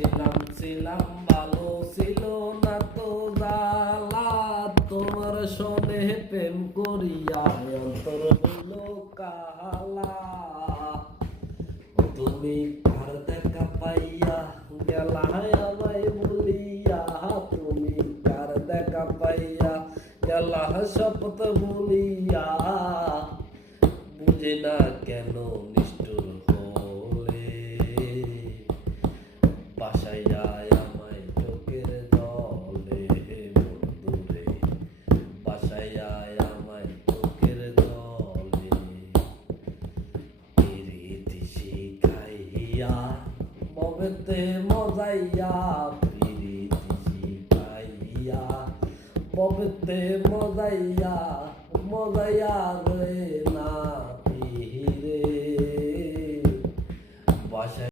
ছিলাম ভালো ছিল না তো জালা তোমার সনে প্রেম করিয়া অন্তর হইল কালা তুমি কার দেখা পাইয়া গেলা আমায় বলিয়া তুমি কার দেখা পাইয়া গেলা শপথ বলিয়া বুঝে না কেন নিষ্ঠুর হলে বাসায় যায় আমায় চোখের জলে বন্ধুরে বাসায় যায় আমায় চোখের জলে পিরিতি শিখাইয়া ববেতে মজাইয়া পিরিতি শিখাইয়া ববেতে মজাইয়া মজাইয়া রে